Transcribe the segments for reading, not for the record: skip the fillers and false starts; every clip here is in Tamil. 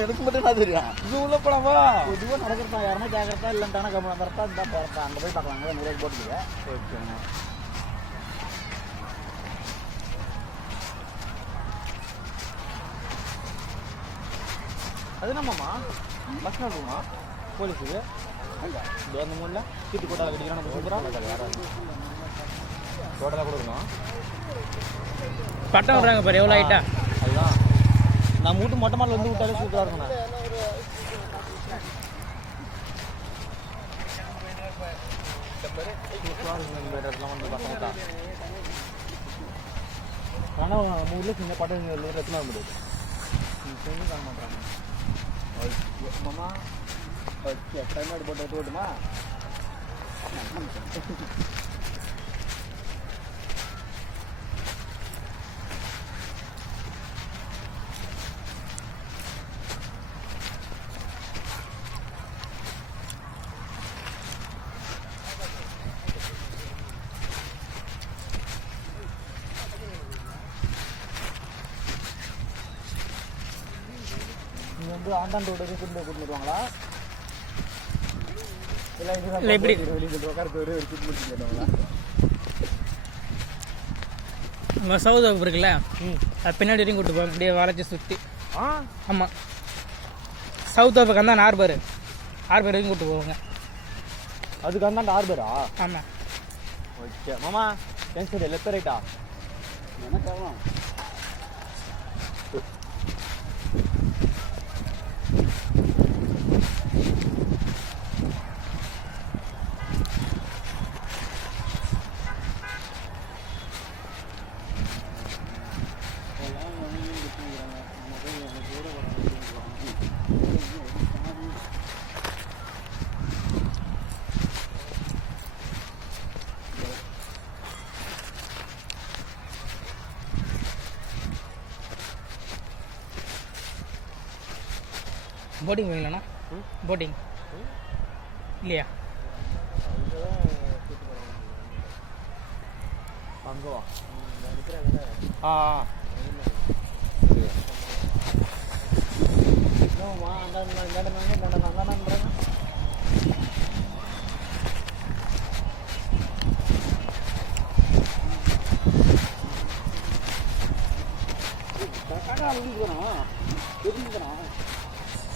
எனக்கு மட்டும் நான் தெரியும் இது உள்ள போலாமா இதுவா நடக்கிறதா யாருன்னா கேட்கறதா இல்லைன்ட்டானா கம்மி வந்துறதா இந்த போறதா அங்கே போய் பார்க்கலாங்க 100 ரூபாய்க்கு போட்டுருங்க. ஓகேங்க. அது என்னம்மாம்மா பஸ் ஸ்டாண்டுமா போலீஸுக்கு அங்கே அந்த மூணில் சீட்டு கோட்டாவில் கட்டிக்கிறான் நம்ம சூப்பராக யாரும் டோட்டலாக கொடுக்கணும் பட்டம் விட்றாங்க பாரு எவ்வளோ ஆகிட்டா. அதுதான் நான் மூட்டு மொட்டை மாடல வந்து விட்டாலே சூப்பராக இருக்குண்ணா. ஆனால் ஊரில் சின்ன பட்டம் ரத்னா முடியாது காண மாட்டாங்க. மாமா டைம் போட்டு எடுத்து விட்டுமா நீங்கள் வந்து ஆண்டாண்டு ரோடு கூட்டு கூட்டு வருவாங்களா இல்லை எப்படி வெளியில் உட்கார ஒரு கூட்டு போட்டுருவாங்களா? நம்ம சவுத் இருக்குல்ல அது பின்னாடி வரையும் கூட்டு போவாங்க அப்படியே வளைச்சி சுற்றி. ஆமாம் சவுத் ஆஃப்ரிக்கா தான் ஆர்பர் வரைக்கும் கூட்டு போவாங்க. அதுக்கு அந்தாண்ட ஆர்பரா? ஆமாம். ஓகே மாமா ஏன் சரி லெஃப்ட் ரைட்டா எனக்கு போட்டிங் போவீங்களாண்ணா? போட்டிங் இல்லையா? அங்கவா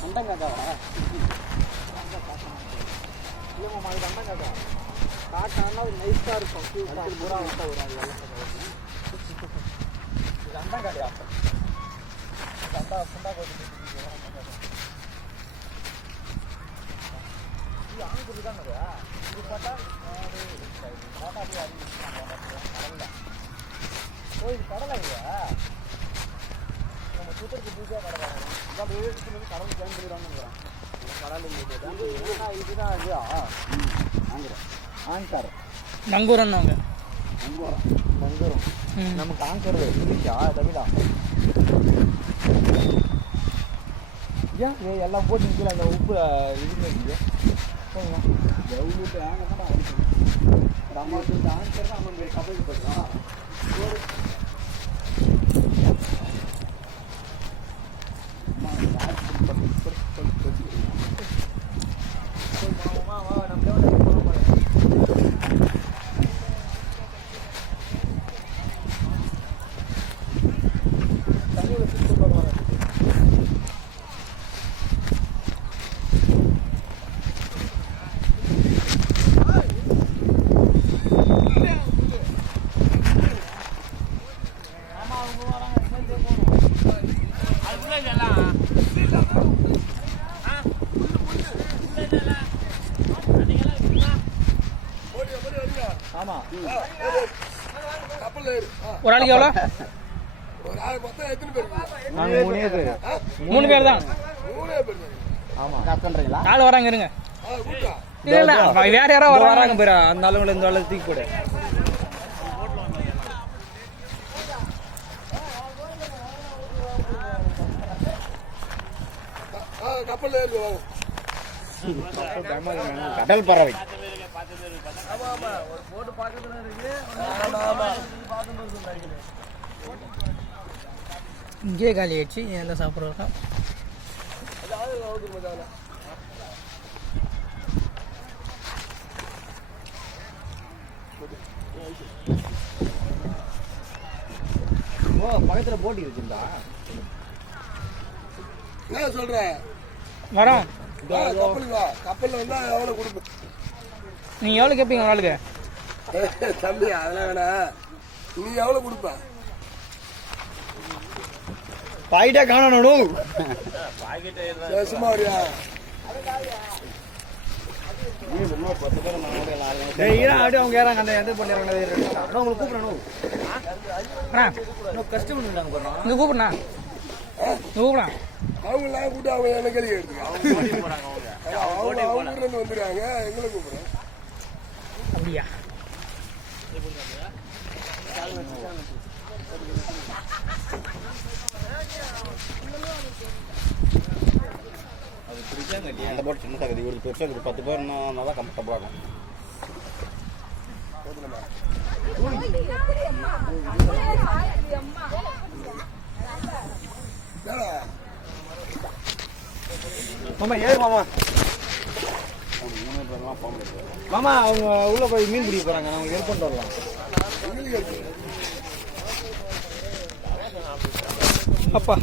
அண்டங்காக்காவா? இல்லைம்மா இது அண்டங்காக்கா காட்டானா ஒரு நைஸாக இருக்கும். பூரா வந்தா ஒரு அது இது அண்டங்காடியா? அண்டா புண்டா கோட்டு இது ஆணுக்கு தான் இது பார்த்தா பார்த்தா அப்படியே அறிவிச்சு ஓ இது கடலை இல்லையா? நம்ம சூப்பருக்கு பூஜா கடை இதான் கடல் கிளம்பி போயிடுவாங்க. கடல் இதுதான் இதுயா ஆங்கர் நங்கூரம்னாங்க. நங்கூரம் நமக்கு ஆங்கர் இங்கிலீஷா தமிழா? ஏன் எல்லாம் போட்டு நிற்கல அந்த உப்பு இதுன்னு இருக்குது ஆங்கர் தான் நம்ம கப்பலுக்கு போயிடலாம். ஒரு ஆளுக்கு எவ்வளோ? மூணு பேர் தான். நாலு வராங்க இருங்க. இல்ல வேற யாரோ வராங்க பேரா அந்த ஆளுங்களை இந்த ஆளு தூக்கி போடு. கப்பல்ல ஏறி வாங்க. கடல் பறவை இங்கே காலி ஆயிடுச்சு எல்லாம் சாப்பிட்றோம். பக்கத்துல போட்டி இருக்குண்டா. என்ன சொல்ற? வரோம். கப்பலுக்கு வா. கப்பல்ல வந்தா எவ்வளவு கொடுப்பேன்? நீங்கள் எவ்வளோ கேட்பீங்க ஒரு ஆளுக்கு? தம்பி அதெல்லாம் வேணாம். நீ எவ்வளவு கொடுப்ப? பாயிட்டா காணணும். சும்மா வரியா? அவங்க ஏறாங்க அந்த எந்த பண்ணிடுறாங்க. உங்களுக்கு கூப்பிடணும். கஷ்டம் இங்கே கூப்பிடுண்ணா. இங்கே கூப்பிடா. அவங்க எல்லாம் கூப்பிட்டு அவங்க என்ன கேள்வி எடுத்துக்க. அவங்க ஊர்ல இருந்து வந்துருக்காங்க, எங்களை கூப்பிடுறேன். அப்படியா? அந்த போட்டு சின்ன தகுதி இவருக்கு பெருசாக இருக்குது. 10 பேர்னா நல்லா கம்ஃபர்டபுளாக இருக்கும். மாமா ஏறு மாமா. மாமா அவங்க உள்ள போய் மீன் பிடிக்க போறாங்க. அவங்க ஹெல்ப் பண்ணிட்டு வரலாம். அப்பா